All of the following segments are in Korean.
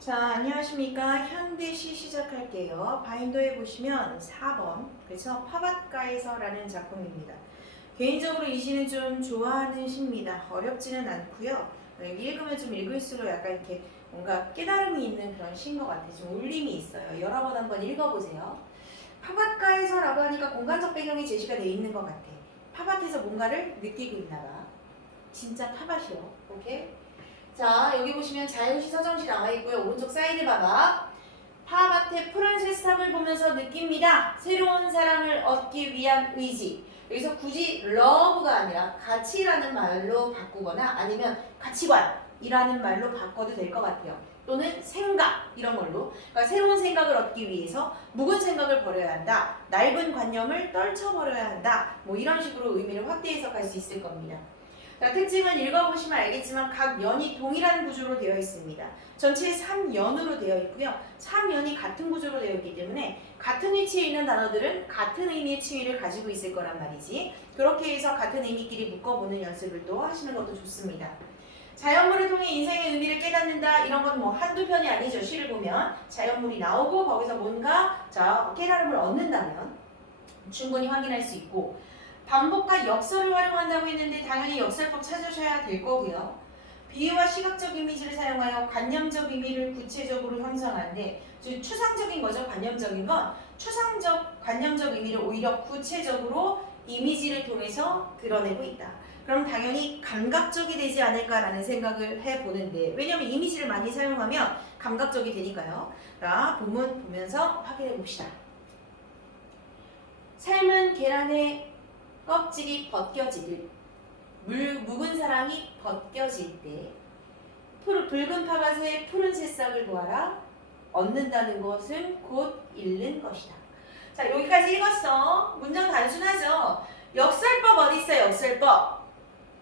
자, 안녕하십니까. 현대시 시작할게요. 바인더에 보시면 4번, 그래서 파밭가에서라는 작품입니다. 개인적으로 이 시는 좀 좋아하는 시입니다. 어렵지는 않고요. 읽으면 좀 읽을수록 약간 이렇게 뭔가 깨달음이 있는 그런 시인 것 같아요. 좀 울림이 있어요. 여러 번 한번 읽어보세요. 파밭가에서라고 하니까 공간적 배경이 제시가 돼 있는 것 같아. 파밭에서 뭔가를 느끼고 있나 봐. 진짜 파밭이요. 오케이? 자, 여기 보시면 자연시 서정시 나와 있고요. 오른쪽 사이드 봐봐. 파밭의 푸른 새싹을 보면서 느낍니다. 새로운 사랑을 얻기 위한 의지. 여기서 굳이 love가 아니라 가치라는 말로 바꾸거나 아니면 가치관이라는 말로 바꿔도 될 것 같아요. 또는 생각 이런 걸로. 그러니까 새로운 생각을 얻기 위해서 묵은 생각을 버려야 한다. 낡은 관념을 떨쳐버려야 한다. 뭐 이런 식으로 의미를 확대 해석할 수 있을 겁니다. 자, 특징은 읽어보시면 알겠지만 각 연이 동일한 구조로 되어 있습니다. 전체 3연으로 되어 있고요. 3연이 같은 구조로 되어 있기 때문에 같은 위치에 있는 단어들은 같은 의미의 층위를 가지고 있을 거란 말이지. 그렇게 해서 같은 의미끼리 묶어보는 연습을 또 하시는 것도 좋습니다. 자연물을 통해 인생의 의미를 깨닫는다. 이런 건 뭐 한두 편이 아니죠. 시를 보면 자연물이 나오고 거기서 뭔가 깨달음을 얻는다면 충분히 확인할 수 있고, 반복과 역설을 활용한다고 했는데 당연히 역설법 찾으셔야 될 거고요. 비유와 시각적 이미지를 사용하여 관념적 의미를 구체적으로 형성하는데, 추상적인 거죠. 관념적인 건 추상적 관념적 의미를 오히려 구체적으로 이미지를 통해서 드러내고 있다. 그럼 당연히 감각적이 되지 않을까라는 생각을 해보는데, 왜냐하면 이미지를 많이 사용하면 감각적이 되니까요. 자, 본문 보면서 확인해 봅시다. 삶은 계란의 껍질이 벗겨지듯 묵은 사랑이 벗겨질 때 붉은 파밭의 푸른 새싹을 보아라. 얻는다는 것은 곧 잃는 것이다. 자, 여기까지 읽었어. 문장 단순하죠. 역설법 어디 있어요? 역설법.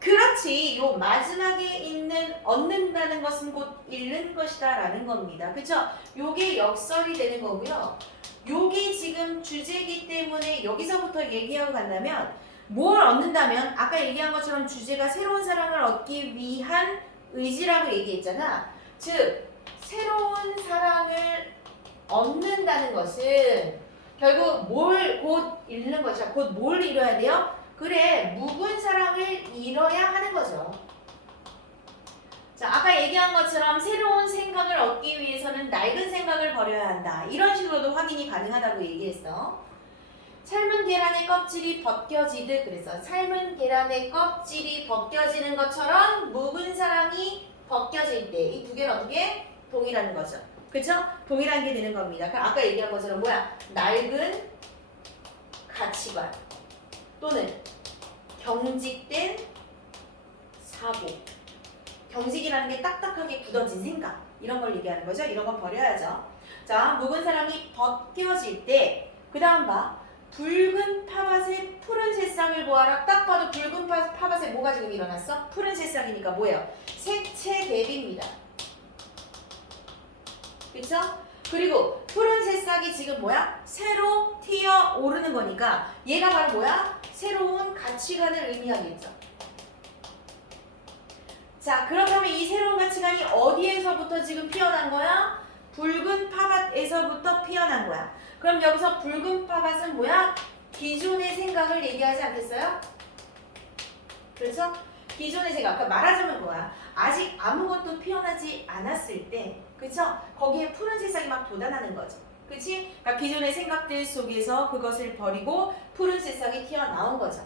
그렇지. 요 마지막에 있는 얻는다는 것은 곧 잃는 것이다 라는 겁니다. 그쵸? 요게 역설이 되는 거고요. 요게 지금 주제이기 때문에 여기서부터 얘기하고 간다면 뭘 얻는다면 아까 얘기한 것처럼 주제가 새로운 사랑을 얻기 위한 의지라고 얘기했잖아. 즉 새로운 사랑을 얻는다는 것은 결국 뭘 곧 잃는 것이야. 곧 뭘 잃어야 돼요? 그래, 묵은 사랑을 잃어야 하는 거죠. 자, 아까 얘기한 것처럼 새로운 생각을 얻기 위해서는 낡은 생각을 버려야 한다. 이런 식으로도 확인이 가능하다고 얘기했어. 삶은 계란의 껍질이 벗겨지듯, 그래서 삶은 계란의 껍질이 벗겨지는 것처럼 묵은 사랑이 벗겨질 때 이 두 개는 어떻게? 동일한 거죠. 그쵸? 동일한 게 되는 겁니다. 아까 얘기한 것처럼 뭐야? 낡은 가치관 또는 경직된 사고. 경직이라는 게 딱딱하게 굳어진 생각, 이런 걸 얘기하는 거죠. 이런 거 버려야죠. 자, 묵은 사랑이 벗겨질 때 그 다음 봐. 붉은 파밭의 푸른 새싹을 보아라. 딱 봐도 붉은 파밭에 뭐가 지금 일어났어? 푸른 새싹이니까 뭐예요? 색채 대비입니다. 그쵸? 그리고 푸른 새싹이 지금 뭐야? 새로 튀어 오르는 거니까 얘가 바로 뭐야? 새로운 가치관을 의미하겠죠. 자, 그렇다면 이 새로운 가치관이 어디에서부터 지금 피어난 거야? 붉은 파밭에서부터 피어난 거야. 그럼 여기서 붉은 파밭은 뭐야? 기존의 생각을 얘기하지 않겠어요? 그래서 기존의 생각, 아까 말하자면 뭐야? 아직 아무것도 피어나지 않았을 때, 그쵸? 거기에 푸른 새싹이 막 돋아나는 거죠. 그치? 그러니까 기존의 생각들 속에서 그것을 버리고 푸른 새싹이 튀어나온 거죠.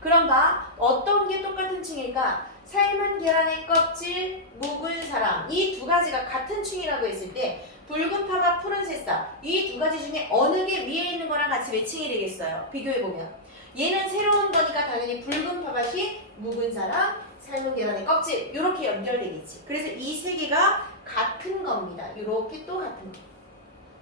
그럼 봐, 어떤 게 똑같은 층일까? 삶은 계란의 껍질, 묵은 사랑. 이 두 가지가 같은 층이라고 했을 때 붉은 파가 푸른 새싹. 이 두 가지 중에 어느 게 위에 있는 거랑 같이 몇 층이 되겠어요? 비교해보면. 얘는 새로운 거니까 당연히 붉은 파밭이 묵은 사랑, 삶은 계란의 껍질. 이렇게 연결되겠지. 그래서 이 세 개가 같은 겁니다. 이렇게 또 같은 거.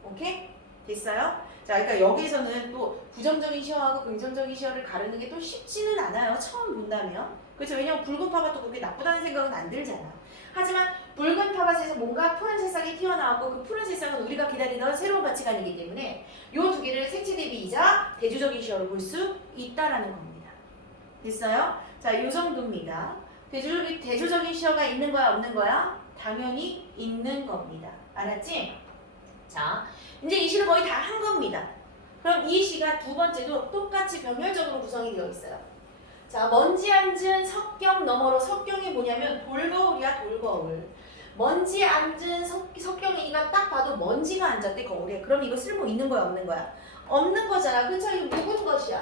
오케이? 됐어요? 자, 그러니까 여기서는 또 부정적인 시어하고 긍정적인 시어를 가르는 게 또 쉽지는 않아요. 처음 본다면. 그렇죠? 왜냐면 붉은 파밭도 그렇게 나쁘다는 생각은 안 들잖아. 하지만 붉은 파밭에서 뭔가 푸른 새싹이 튀어나왔고 그 푸른 새싹은 우리가 기다리던 새로운 가치관이기 때문에 이 두 개를 색채 대비이자 대조적인 시어로 볼 수 있다라는 겁니다. 됐어요? 자, 이 정도입니다. 대조적인 시어가 있는 거야, 없는 거야? 당연히 있는 겁니다. 알았지? 자, 이제 이 시는 거의 다 한 겁니다. 그럼 이 시가 두 번째도 똑같이 병렬적으로 구성이 되어 있어요. 자, 먼지 앉은 석경 너머로, 석경이 뭐냐면 돌거울이야, 돌거울. 먼지 앉은 석경이니까 딱 봐도 먼지가 앉았대, 거울에. 그럼 이거 쓸모 있는 거야, 없는 거야? 없는 거잖아. 그쵸? 이거 묵은 것이야.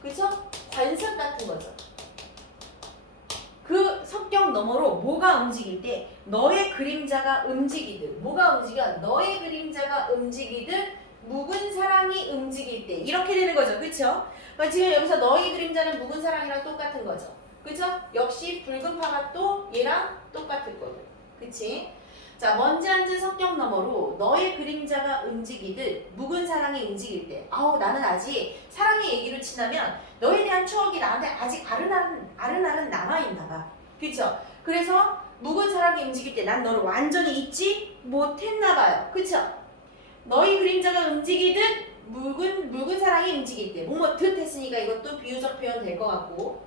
그쵸? 관습 같은 거죠. 그 석경 너머로 뭐가 움직일 때 너의 그림자가 움직이듯, 뭐가 움직여? 너의 그림자가 움직이듯 묵은 사랑이 움직일 때 이렇게 되는 거죠. 그쵸? 그러니까 지금 여기서 너의 그림자는 묵은 사랑이랑 똑같은 거죠. 그쵸? 역시 붉은 파가 또 얘랑 똑같을 거고. 그치? 자, 먼지 앉은 석경 너머로 너의 그림자가 움직이듯 묵은 사랑이 움직일 때, 아우 나는 아직 사랑의 얘기를 친다면 너에 대한 추억이 나한테 아직 아른아른 남아있나 봐. 그쵸? 그래서 묵은 사랑이 움직일 때 난 너를 완전히 잊지 못했나 봐요. 그쵸? 너의 그림자가 움직이듯 묵은 사랑이 움직일 때, 뭐뭐 듯 했으니까 이것도 비유적 표현 될 것 같고,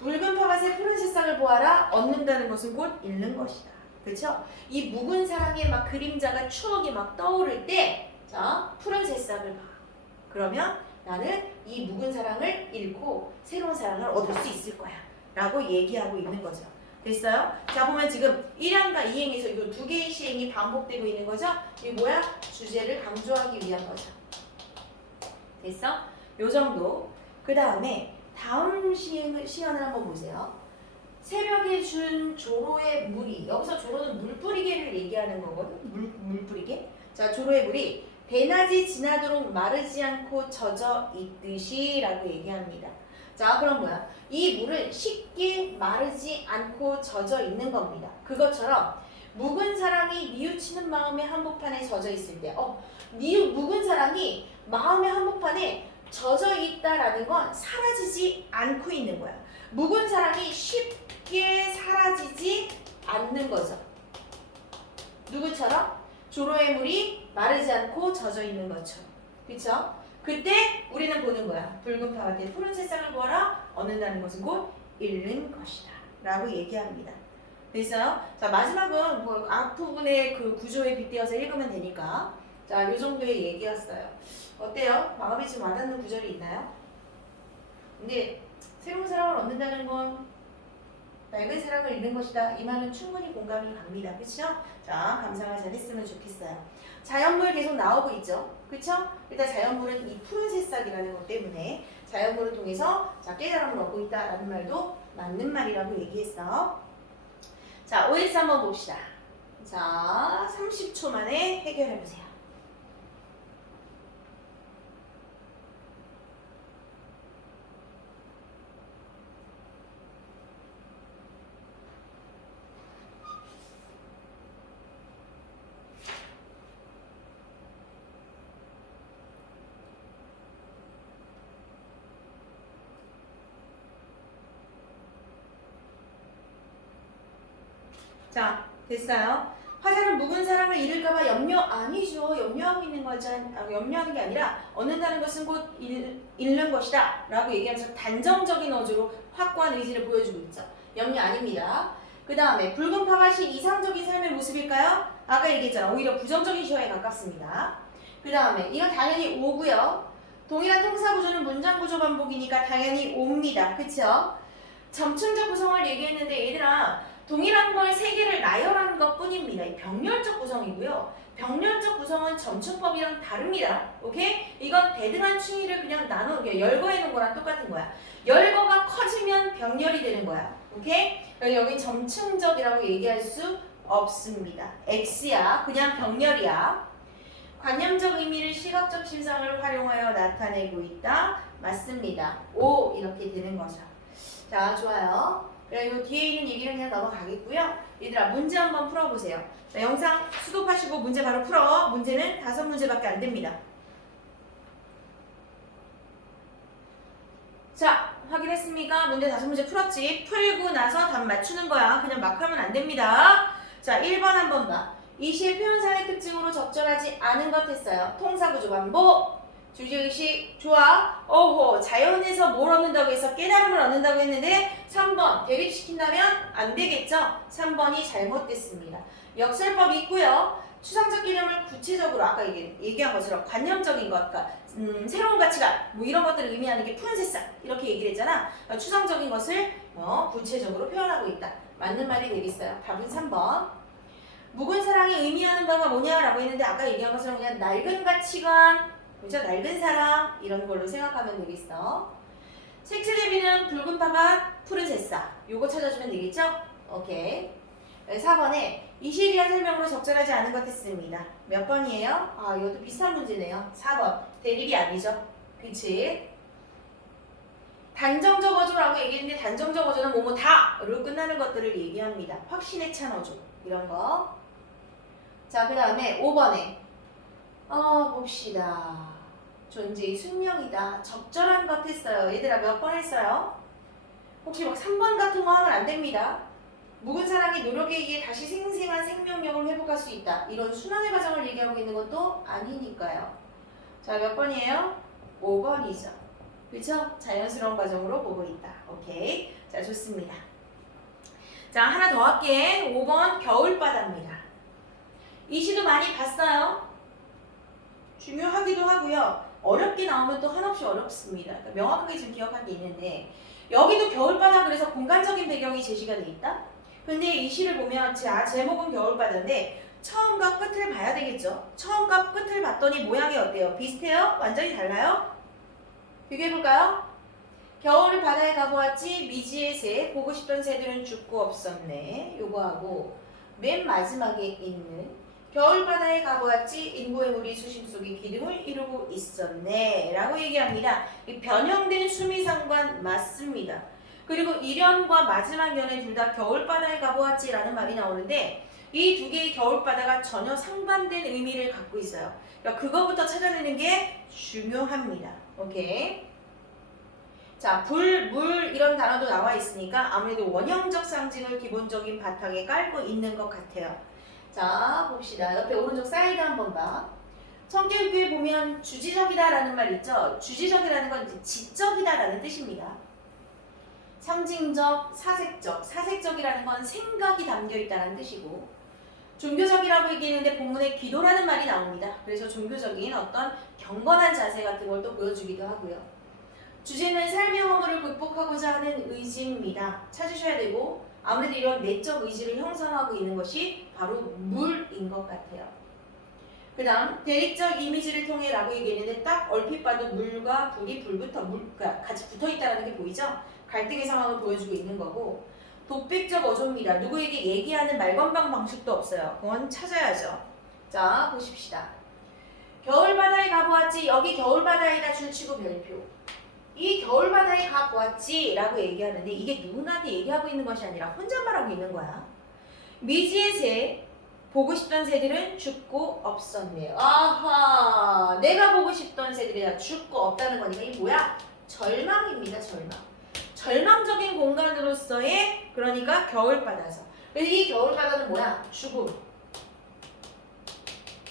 붉은 파밭에 푸른 새싹을 보아라. 얻는다는 것은 곧 잃는 것이다. 그렇죠? 이 묵은 사랑의 막 그림자가 추억이 막 떠오를 때, 자, 푸른 새싹을 봐. 그러면 나는 이 묵은 사랑을 잃고 새로운 사랑을 얻을 수 있을 거야. 라고 얘기하고 있는 거죠. 됐어요? 자, 보면 지금 1행과 2행에서 이 두 개의 시행이 반복되고 있는 거죠? 이게 뭐야? 주제를 강조하기 위한 거죠. 됐어? 요 정도. 그 다음에 다음 시연을 한번 보세요. 새벽에 준 조로의 물이, 여기서 조로는 물 뿌리개를 얘기하는 거거든. 물 뿌리개. 자, 조로의 물이 대낮이 지나도록 마르지 않고 젖어 있듯이 라고 얘기합니다. 자, 그럼 뭐야? 이 물은 쉽게 마르지 않고 젖어 있는 겁니다. 그것처럼 묵은 사랑이 뉘우치는 마음의 한복판에 젖어 있을 때, 묵은 사랑이 마음의 한복판에 젖어 있다라는 건 사라지지 않고 있는 거야. 묵은 사랑이 쉽게 사라지지 않는 거죠. 누구처럼? 조로의 물이 마르지 않고 젖어 있는 것처럼. 그쵸? 그때 우리는 보는 거야. 붉은 파밭에 푸른 새싹을 보아라. 얻는다는 것은 곧 잃는 것이다. 라고 얘기합니다. 됐어요? 자, 마지막은 뭐 앞부분의 그 구조에 빗대어서 읽으면 되니까. 자, 요 정도의 얘기였어요. 어때요? 마음에 좀 와닿는 구절이 있나요? 근데 새로운 사랑을 얻는다는 건 낡은 사랑을 잃는 것이다. 이 말은 충분히 공감이 갑니다. 그쵸? 자, 감상을 잘 했으면 좋겠어요. 자연물 계속 나오고 있죠. 그쵸? 일단 자연물은 이 푸른 새싹이라는 것 때문에 자연물을 통해서 자, 깨달음을 얻고 있다라는 말도 맞는 말이라고 얘기했어. 자, OX 한번 봅시다. 자, 30초 만에 해결해보세요. 자, 됐어요. 화자는 묵은 사랑을 잃을까봐 염려 아니죠. 염려하고 있는 거죠. 염려하는 게 아니라 얻는다는 것은 곧 잃는 것이다 라고 얘기하면서 단정적인 어조로 확고한 의지를 보여주고 있죠. 염려 아닙니다. 그 다음에 붉은 파밭이 이상적인 삶의 모습일까요? 아까 얘기했잖아. 오히려 부정적인 시화에 가깝습니다. 그 다음에 이건 당연히 오고요. 동일한 통사구조는 문장구조 반복이니까 당연히 옵니다. 그쵸? 점층적 구성을 얘기했는데 얘들아, 동일한 걸 세 개를 나열하는 것 뿐입니다. 이 병렬적 구성이고요. 병렬적 구성은 점층법이랑 다릅니다. 오케이? 이건 대등한 충의를 그냥 열거해 놓은 거랑 똑같은 거야. 열거가 커지면 병렬이 되는 거야. 오케이? 그래서 여기 점층적이라고 얘기할 수 없습니다. X야. 그냥 병렬이야. 관념적 의미를 시각적 실상을 활용하여 나타내고 있다. 맞습니다. O 이렇게 되는 거죠. 자, 좋아요. 그리고 뒤에 있는 얘기는 그냥 넘어가겠고요. 얘들아, 문제 한번 풀어보세요. 자, 영상 수독하시고 문제 바로 풀어. 문제는 5문제밖에 안 됩니다. 자, 확인했습니까? 문제 5문제 풀었지? 풀고 나서 답 맞추는 거야. 그냥 막 하면 안 됩니다. 자, 1번 한번 봐. 이 시의 표현상의 특징으로 적절하지 않은 것 했어요. 통사구조 반복, 주제의식 좋아. 어호 자연에서 뭘 얻는다고 해서 깨달음을 얻는다고 했는데 3번 대립시킨다면 안 되겠죠. 3번이 잘못됐습니다. 역설법이 있고요. 추상적 개념을 구체적으로 아까 얘기한 것처럼 관념적인 것, 그러니까 새로운 가치관 뭐 이런 것들을 의미하는 게 푸른 새싹 이렇게 얘기를 했잖아. 그러니까 추상적인 것을 구체적으로 표현하고 있다. 맞는 말이 되겠어요. 답은 3번. 묵은 사랑이 의미하는 바가 뭐냐라고 했는데 아까 얘기한 것처럼 그냥 낡은 가치관, 그죠? 낡은 사랑 이런 걸로 생각하면 되겠어. 색칠대비는 붉은 파밭, 푸른 새싹. 요거 찾아주면 되겠죠? 오케이. 4번에 이시에 대한 설명으로 적절하지 않은 것 했습니다. 몇 번이에요? 아, 이것도 비슷한 문제네요. 4번. 대립이 아니죠. 그치? 단정적 어조라고 얘기했는데 단정적 어조는 뭐뭐 다로 끝나는 것들을 얘기합니다. 확신에 찬 어조. 이런 거. 자, 그 다음에 5번에 봅시다. 존재의 숙명이다. 적절한 것 했어요. 얘들아 몇 번 했어요? 혹시 막 3번 같은 거 하면 안 됩니다. 묵은 사랑이 노력에 의해 다시 생생한 생명력을 회복할 수 있다. 이런 순환의 과정을 얘기하고 있는 것도 아니니까요. 자, 몇 번이에요? 5번이죠. 그렇죠? 자연스러운 과정으로 보고 있다. 오케이. 자, 좋습니다. 자, 하나 더 할게. 5번 겨울바다입니다. 이 시도 많이 봤어요. 중요하기도 하고요. 어렵게 나오면 또 한없이 어렵습니다. 그러니까 명확하게 지금 기억할 게 있는데 여기도 겨울바다 그래서 공간적인 배경이 제시가 돼 있다. 근데 이 시를 보면 자 제목은 겨울바다인데 처음과 끝을 봐야 되겠죠. 처음과 끝을 봤더니 모양이 어때요? 비슷해요? 완전히 달라요? 비교해볼까요? 겨울을 바다에 가보았지 미지의 새 보고 싶던 새들은 죽고 없었네. 요거하고 맨 마지막에 있는 겨울바다에 가보았지 인고의 물이 수심 속에 기둥을 이루고 있었네 라고 얘기합니다. 이 변형된 수미상관 맞습니다. 그리고 1연과 마지막 연에 둘 다 겨울바다에 가보았지 라는 말이 나오는데 이 두 개의 겨울바다가 전혀 상반된 의미를 갖고 있어요. 그러니까 그거부터 찾아내는 게 중요합니다. 오케이. 자, 불, 물 이런 단어도 나와 있으니까 아무래도 원형적 상징을 기본적인 바탕에 깔고 있는 것 같아요. 자, 봅시다. 옆에 오른쪽 사이드 한번 봐. 성격교에 보면 주지적이다라는 말 있죠? 주지적이라는 건 이제 지적이다라는 뜻입니다. 상징적, 사색적. 사색적이라는 건 생각이 담겨 있다는 뜻이고 종교적이라고 얘기했는데 본문에 기도라는 말이 나옵니다. 그래서 종교적인 어떤 경건한 자세 같은 걸 또 보여주기도 하고요. 주제는 삶의 허물을 극복하고자 하는 의지입니다. 찾으셔야 되고 아무래도 이런 내적 의지를 형성하고 있는 것이 바로 물인 것 같아요. 그 다음 대립적 이미지를 통해 라고 얘기했는데 딱 얼핏 봐도 물과 불이 물과 같이 붙어있다는 게 보이죠? 갈등의 상황을 보여주고 있는 거고 독백적 어조입니다. 누구에게 얘기하는 말건방 방식도 없어요. 그건 찾아야죠. 자, 보십시다. 겨울바다에 가보았지. 여기 겨울바다에다 줄치고 별표. 이 겨울바다에 가보았지 라고 얘기하는데 이게 누구한테 얘기하고 있는 것이 아니라 혼잣말하고 있는 거야. 미지의 새, 보고 싶던 새들은 죽고 없었네. 아하, 내가 보고 싶던 새들이 다 죽고 없다는 거니까 이게 뭐야? 절망입니다. 절망. 절망적인 공간으로서의 그러니까 겨울바다죠. 그래서 이 겨울바다는 뭐야? 죽음.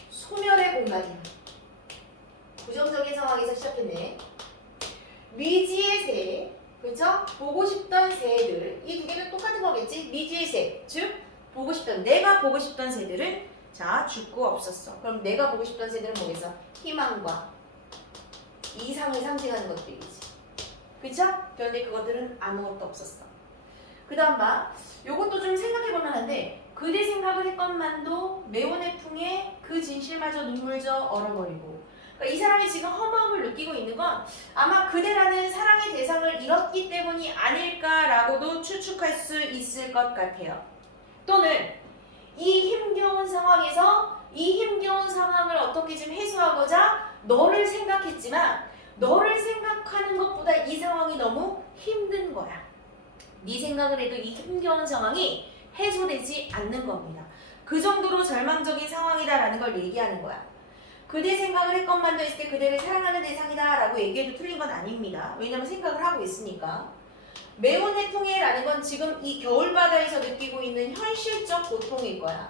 소멸의 공간이야. 부정적인 상황에서 시작했네. 미지의 새, 그렇죠? 보고 싶던 새들, 이 두 개는 똑같은 거겠지? 미지의 새, 즉 보고 싶던, 내가 보고 싶던 새들은 자 죽고 없었어. 그럼 내가 보고 싶던 새들은 뭐겠어? 희망과 이상을 상징하는 것들이지. 그쵸? 그런데 그것들은 아무것도 없었어. 그 다음 봐. 요것도 좀 생각해볼 만한데 그대 생각을 했건만도 매운해풍에 그 진실마저 눈물져 얼어버리고 그러니까 이 사람이 지금 허무함을 느끼고 있는 건 아마 그대라는 사랑의 대상을 잃었기 때문이 아닐까라고도 추측할 수 있을 것 같아요. 또는 이 힘겨운 상황에서 이 힘겨운 상황을 어떻게 좀 해소하고자 너를 생각했지만 너를 생각하는 것보다 이 상황이 너무 힘든 거야. 네 생각을 해도 이 힘겨운 상황이 해소되지 않는 겁니다. 그 정도로 절망적인 상황이다라는 걸 얘기하는 거야. 그대 생각을 했건만도 했을 때 그대를 사랑하는 대상이다 라고 얘기해도 틀린 건 아닙니다. 왜냐면 생각을 하고 있으니까. 매운 해풍에라는 건 지금 이 겨울바다에서 느끼고 있는 현실적 고통일 거야.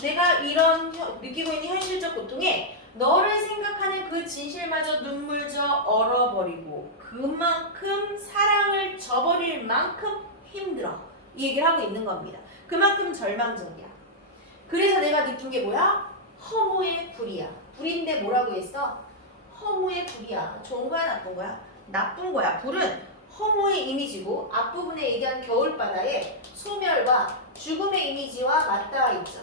내가 이런 느끼고 있는 현실적 고통에 너를 생각하는 그 진실마저 눈물져 얼어버리고 그만큼 사랑을 저버릴 만큼 힘들어. 이 얘기를 하고 있는 겁니다. 그만큼 절망적이야. 그래서 내가 느낀 게 뭐야? 허무의 불이야. 불인데 뭐라고 했어? 허무의 불이야. 좋은 거야, 나쁜 거야? 나쁜 거야. 불은 허무의 이미지고 앞부분에 얘기한 겨울바다의 소멸과 죽음의 이미지와 맞닿아 있죠.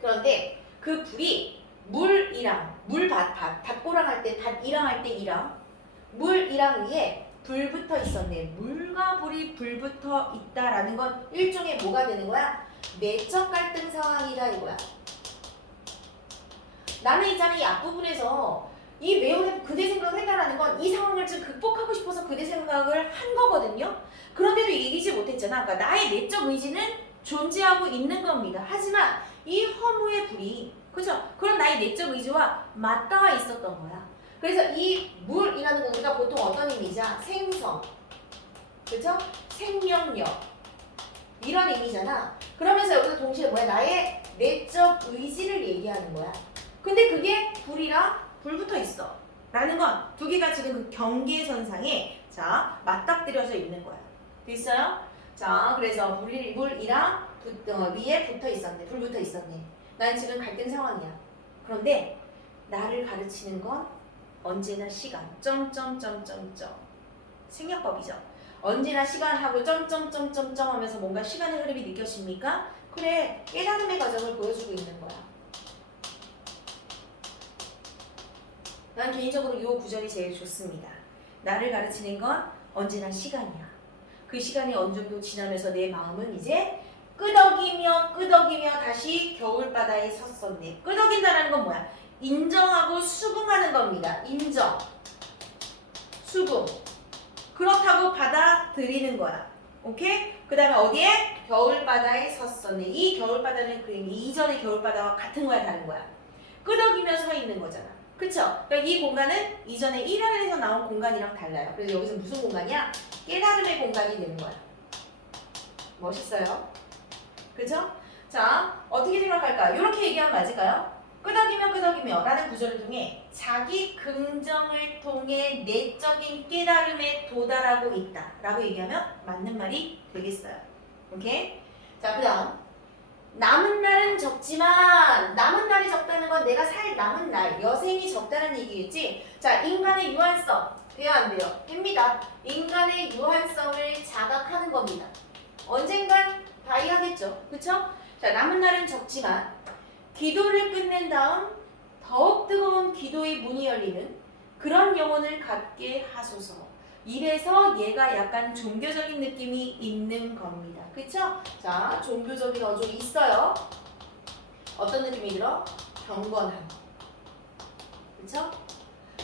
그런데 그 불이 물이랑 닷보랑 할 때 닷이랑 할 때 이랑 물이랑 위에 불 붙어 있었네. 물과 불이 불 붙어 있다라는 건 일종의 뭐가 되는 거야? 내적 갈등 상황이다 이거야. 나는 있잖아 이 앞부분에서 이 외우는 그대 생각을 했다라는 건 이 상황을 좀 극복하고 싶어서 그대 생각을 한 거거든요. 그런데도 이기지 못했잖아. 그러니까 나의 내적 의지는 존재하고 있는 겁니다. 하지만 이 허무의 불이 그죠? 그런 나의 내적 의지와 맞닿아 있었던 거야. 그래서 이 물이라는 건 우리가 보통 어떤 의미자? 생성, 그죠? 생명력 이런 의미잖아. 그러면서 여기서 동시에 뭐야? 나의 내적 의지를 얘기하는 거야. 근데 그게 불이랑 불붙어 있어. 라는 건 두 개가 지금 그 경계선상에 자 맞닥뜨려져 있는 거야. 됐어요? 자 그래서 물이랑 위에 붙어 있었네. 불 붙어 있었네. 난 지금 갈등 상황이야. 그런데 나를 가르치는 건 언제나 시간. 생략법이죠. 언제나 시간하고 하면서 뭔가 시간의 흐름이 느껴집니까? 그래, 깨달음의 과정을 보여주고 있는 거야. 난 개인적으로 이 구절이 제일 좋습니다. 나를 가르치는 건 언제나 시간이야. 그 시간이 어느 정도 지나면서 내 마음은 이제 끄덕이며 다시 겨울바다에 섰었네. 끄덕인다는 건 뭐야? 인정하고 수긍하는 겁니다. 인정, 수긍. 그렇다고 받아들이는 거야. 오케이? 그 다음에 어디에? 겨울바다에 섰었네. 이 겨울바다는 그 이전의 겨울바다와 같은 거야, 다른 거야? 끄덕이며 서 있는 거잖아. 그쵸? 그러니까 이 공간은 이전에 1화에서 나온 공간이랑 달라요. 그래서 여기서 무슨 공간이야? 깨달음의 공간이 되는 거야. 멋있어요? 그죠? 자, 어떻게 생각할까? 이렇게 얘기하면 맞을까요? 끄덕이며 라는 구절을 통해 자기 긍정을 통해 내적인 깨달음에 도달하고 있다 라고 얘기하면 맞는 말이 되겠어요. 오케이? 자, 그 다음 남은 날은 적지만 남은 날이 적다는 건 내가 살 남은 날 여생이 적다는 얘기겠지. 자, 인간의 유한성 돼야 안 돼요? 됩니다. 인간의 유한성을 자각하는 겁니다. 언젠간 다이하겠죠. 그쵸? 자, 남은 날은 적지만 기도를 끝낸 다음 더욱 뜨거운 기도의 문이 열리는 그런 영혼을 갖게 하소서. 이래서 얘가 약간 종교적인 느낌이 있는 겁니다. 그쵸? 자, 종교적인 어조이 있어요. 어떤 느낌이 들어? 경건함. 그쵸?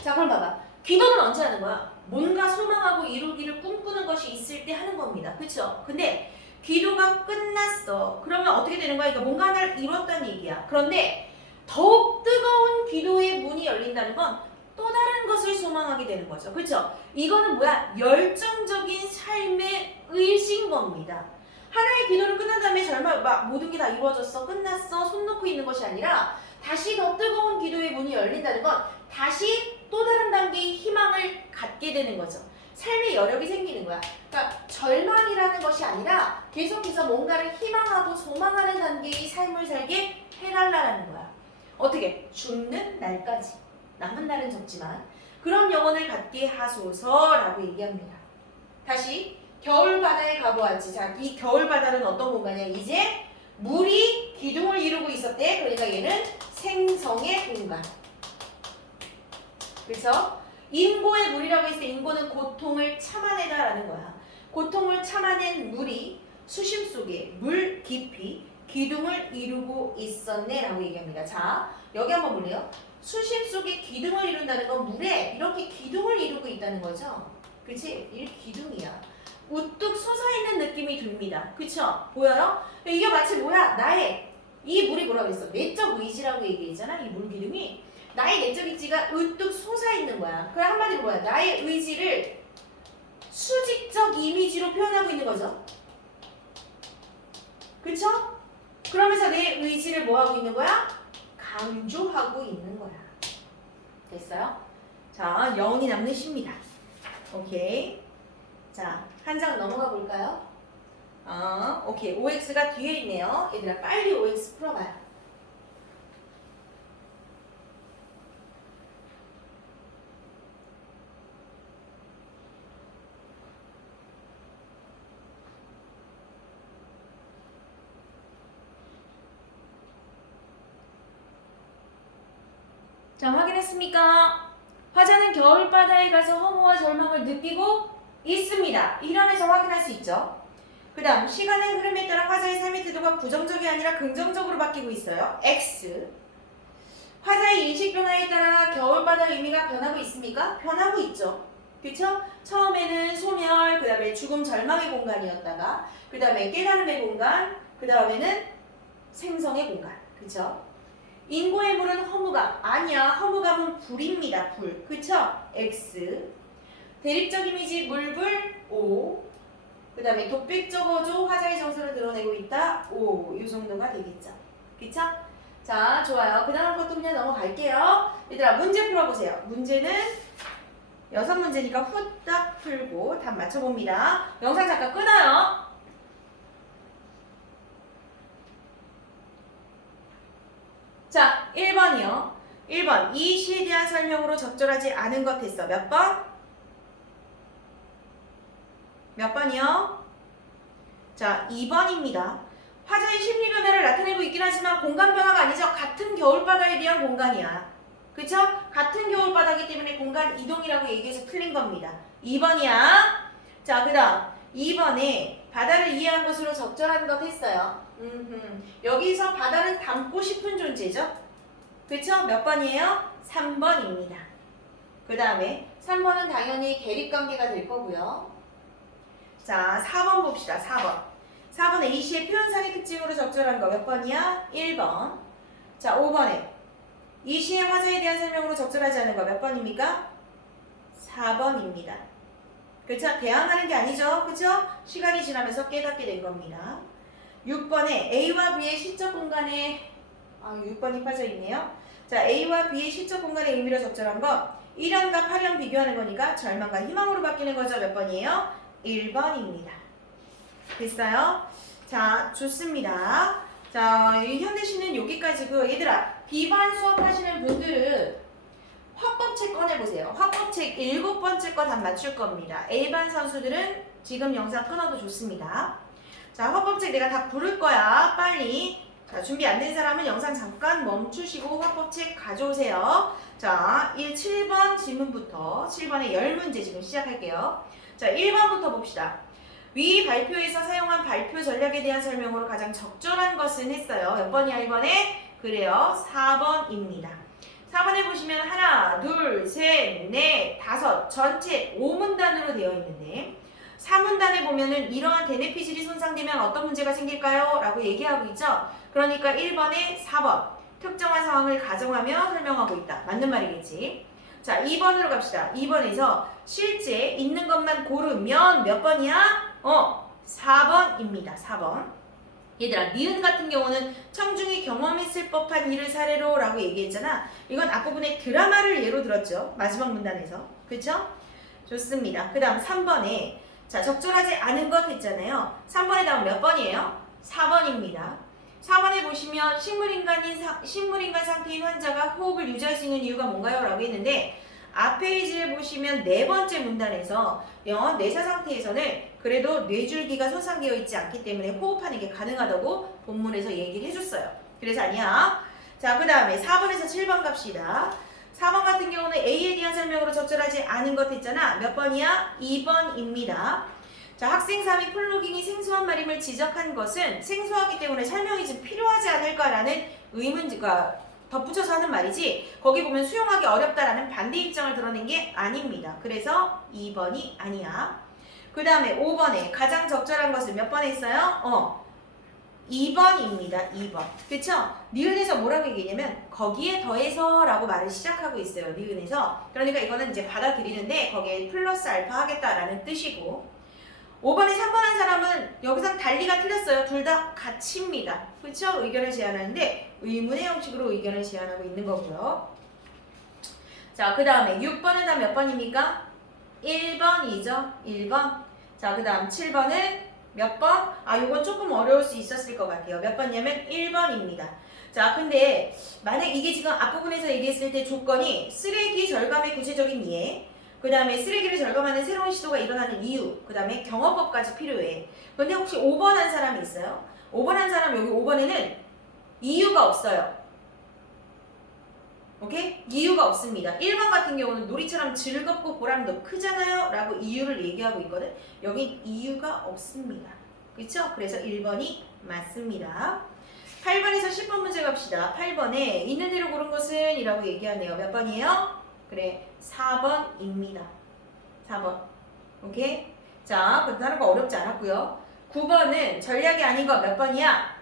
자, 그럼 봐봐. 기도는 언제 하는 거야? 뭔가 소망하고 이루기를 꿈꾸는 것이 있을 때 하는 겁니다. 그쵸? 근데 기도가 끝났어. 그러면 어떻게 되는 거야? 그러니까 뭔가 하나를 이뤘다는 얘기야. 그런데 더욱 뜨거운 기도의 문이 열린다는 건 또 다른 것을 소망하게 되는 거죠. 그렇죠? 이거는 뭐야? 열정적인 삶의 의신 겁니다. 하나의 기도를 끝난 다음에 설마 막 모든 게 다 이루어졌어? 끝났어? 손 놓고 있는 것이 아니라 다시 더 뜨거운 기도의 문이 열린다는 건 다시 또 다른 단계의 희망을 갖게 되는 거죠. 삶의 여력이 생기는 거야. 그러니까 절망이라는 것이 아니라 계속해서 뭔가를 희망하고 소망하는 단계의 삶을 살게 해달라는 거야. 어떻게? 죽는 날까지. 남은 날은 적지만 그런 영혼을 갖게 하소서라고 얘기합니다. 다시 겨울바다에 가보았지. 자, 이 겨울바다는 어떤 공간이야? 이제 물이 기둥을 이루고 있었대. 그러니까 얘는 생성의 공간. 그래서 인고의 물이라고 했을 때 인고는 고통을 참아내다라는 거야. 고통을 참아낸 물이 수심 속에 물 깊이 기둥을 이루고 있었네 라고 얘기합니다. 자, 여기 한번 볼래요? 수심 속에 기둥을 이룬다는 건 물에 이렇게 기둥을 이루고 있다는 거죠. 그치? 이 기둥이야. 우뚝 솟아있는 느낌이 듭니다. 그쵸? 보여요? 이게 마치 뭐야? 나의 이 물이 뭐라고 했어? 내적 의지라고 얘기했잖아. 이 물 기둥이 나의 내적 의지가 우뚝 솟아있는 거야. 그래 한마디로 뭐야? 나의 의지를 수직적 이미지로 표현하고 있는 거죠. 그쵸? 그러면서 내 의지를 뭐 하고 있는 거야? 강조하고 있는 거야. 됐어요? 자, 여운이 남는 시입니다. 오케이. 자, 한 장 넘어가 볼까요? 오케이. OX가 뒤에 있네요. 얘들아, 빨리 OX 풀어봐요. 자, 확인했습니까? 화자는 겨울바다에 가서 허무와 절망을 느끼고 있습니다. 이론에서 확인할 수 있죠. 그 다음 시간의 흐름에 따라 화자의 삶의 태도가 부정적이 아니라 긍정적으로 바뀌고 있어요. X. 화자의 인식 변화에 따라 겨울바다 의미가 변하고 있습니까? 변하고 있죠. 그쵸? 처음에는 소멸, 그 다음에 죽음 절망의 공간이었다가 그 다음에 깨달음의 공간, 그 다음에는 생성의 공간. 그쵸? 인고의 물은 허무감. 아니야. 허무감은 불입니다. 불. 그쵸? X. 대립적 이미지 물불 O. 그 다음에 독백적 어조 화자의 정서를 드러내고 있다. O. 이 정도가 되겠죠. 그쵸? 자, 좋아요. 그 다음 것도 그냥 넘어갈게요. 얘들아, 문제 풀어보세요. 문제는 6문제니까 후딱 풀고 답 맞춰봅니다. 영상 잠깐 끊어요. 자, 1번이요. 1번. 이 시에 대한 설명으로 적절하지 않은 것 했어. 몇 번? 몇 번이요? 자, 2번입니다. 화자의 심리 변화를 나타내고 있긴 하지만 공간 변화가 아니죠. 같은 겨울바다에 대한 공간이야. 그쵸? 같은 겨울바다이기 때문에 공간 이동이라고 얘기해서 틀린 겁니다. 2번이야. 자, 그 다음 2번에 바다를 이해한 것으로 적절한 것 했어요. 여기서 바다는 닮고 싶은 존재죠. 그쵸? 몇 번이에요? 3번입니다. 그 다음에 3번은 당연히 대립관계가 될 거고요. 자, 4번 봅시다. 4번. 4번 A시의 표현상의 특징으로 적절한 거 몇 번이야? 1번. 자, 5번에 이 시의 화자에 대한 설명으로 적절하지 않은 거 몇 번입니까? 4번입니다. 그쵸? 대항하는 게 아니죠. 그쵸? 시간이 지나면서 깨닫게 된 겁니다. 6번에 A와 B의 시적 공간에 6번이 빠져 있네요. 자, A와 B의 시적 공간의 의미로 적절한 거 1년과 8년 비교하는 거니까 절망과 희망으로 바뀌는 거죠. 몇 번이에요? 1번입니다. 됐어요? 자, 좋습니다. 자, 이 현대시는 여기까지고요. 얘들아, B반 수업 하시는 분들은 화법책 꺼내보세요. 화법책 7번째 거 답 맞출 겁니다. A반 선수들은 지금 영상 끊어도 좋습니다. 자, 화법책 내가 다 부를 거야. 빨리. 자, 준비 안 된 사람은 영상 잠깐 멈추시고 화법책 가져오세요. 자, 7번 질문부터 7번의 10문제 지금 시작할게요. 자, 1번부터 봅시다. 위 발표에서 사용한 발표 전략에 대한 설명으로 가장 적절한 것은 했어요. 몇 번이야, 1번에? 그래요, 4번입니다. 4번에 보시면 하나, 둘, 셋, 넷, 다섯, 전체 5문단으로 되어 있는데 4문단에 보면은 이러한 대뇌 피질이 손상되면 어떤 문제가 생길까요? 라고 얘기하고 있죠. 그러니까 1번에 4번 특정한 상황을 가정하며 설명하고 있다. 맞는 말이겠지. 자, 2번으로 갑시다. 2번에서 실제 있는 것만 고르면 몇 번이야? 4번입니다. 4번. 얘들아, 니은 같은 경우는 청중이 경험했을 법한 일을 사례로 라고 얘기했잖아. 이건 앞부분에 드라마를 예로 들었죠. 마지막 문단에서. 그쵸? 좋습니다. 그 다음 3번에 자, 적절하지 않은 것 했잖아요. 3번에 다음 몇 번이에요? 4번입니다. 4번에 보시면 식물인간 상태인 환자가 호흡을 유지할 수 있는 이유가 뭔가요? 라고 했는데 앞 페이지를 보시면 네 번째 문단에서 뇌사 상태에서는 그래도 뇌줄기가 손상되어 있지 않기 때문에 호흡하는 게 가능하다고 본문에서 얘기를 해줬어요. 그래서 아니야. 자, 그 다음에 4번에서 7번 갑시다. 4번 같은 경우는 A에 대한 설명으로 적절하지 않은 것 했잖아. 몇 번이야? 2번입니다. 자, 학생 3이 플로깅이 생소한 말임을 지적한 것은 생소하기 때문에 설명이 좀 필요하지 않을까라는 의문가 덧붙여서 하는 말이지 거기 보면 수용하기 어렵다라는 반대 입장을 드러낸 게 아닙니다. 그래서 2번이 아니야. 그 다음에 5번에 가장 적절한 것을 몇 번 했어요? 2번입니다. 2번. 그쵸? 니은에서 뭐라고 얘기했냐면 거기에 더해서 라고 말을 시작하고 있어요. 니은에서. 그러니까 이거는 이제 받아들이는데 거기에 플러스 알파 하겠다라는 뜻이고 5번에 3번 한 사람은 여기서 달리가 틀렸어요. 둘 다 같이입니다. 그렇죠? 의견을 제안하는데 의문의 형식으로 의견을 제안하고 있는 거고요. 자, 그 다음에 6번은 다 몇 번입니까? 1번이죠. 1번. 자, 그 다음 7번은 몇 번? 아, 요건 조금 어려울 수 있었을 것 같아요. 몇 번이냐면 1번입니다. 자, 근데 만약 이게 지금 앞부분에서 얘기했을 때 조건이 쓰레기 절감의 구체적인 이해, 그 다음에 쓰레기를 절감하는 새로운 시도가 일어나는 이유, 그 다음에 경험법까지 필요해. 근데 혹시 5번 한 사람이 있어요? 5번 한 사람 여기 5번에는 이유가 없어요. 오케이? 이유가 없습니다. 1번 같은 경우는 놀이처럼 즐겁고 보람도 크잖아요 라고 이유를 얘기하고 있거든. 여긴 이유가 없습니다. 그렇죠? 그래서 1번이 맞습니다. 8번에서 10번 문제 갑시다. 8번에 있는 대로 고른 것은 이라고 얘기하네요. 몇 번이에요? 그래, 4번입니다. 4번. 오케이? 자, 다른 거 어렵지 않았고요. 9번은 전략이 아닌 거 몇 번이야?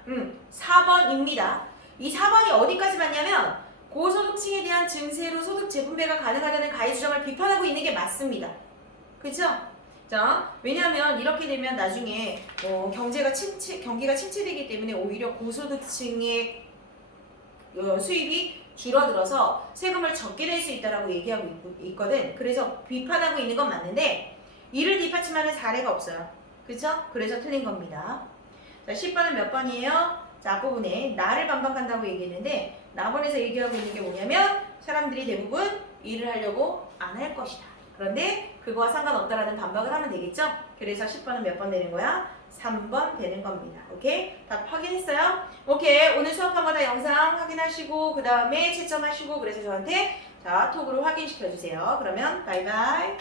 4번입니다. 이 4번이 어디까지 맞냐면 고소득층에 대한 증세로 소득 재분배가 가능하다는 가해 주장을 비판하고 있는 게 맞습니다. 그죠? 자, 왜냐하면 이렇게 되면 나중에 경기가 침체되기 때문에 오히려 고소득층의 수입이 줄어들어서 세금을 적게 낼 수 있다라고 얘기하고 있거든. 그래서 비판하고 있는 건 맞는데 이를 뒷받침하는 사례가 없어요. 그쵸? 그래서 틀린 겁니다. 자, 10번은 몇 번이에요? 자, 앞부분에 나를 반박한다고 얘기했는데 나번에서 얘기하고 있는 게 뭐냐면 사람들이 대부분 일을 하려고 안 할 것이다. 그런데 그거와 상관없다라는 반박을 하면 되겠죠? 그래서 10번은 몇 번 되는 거야? 3번 되는 겁니다. 오케이? 답 확인했어요? 오케이. 오늘 수업한 거 다 영상 확인하시고 그 다음에 채점하시고 그래서 저한테 자 톡으로 확인시켜주세요. 그러면 바이바이.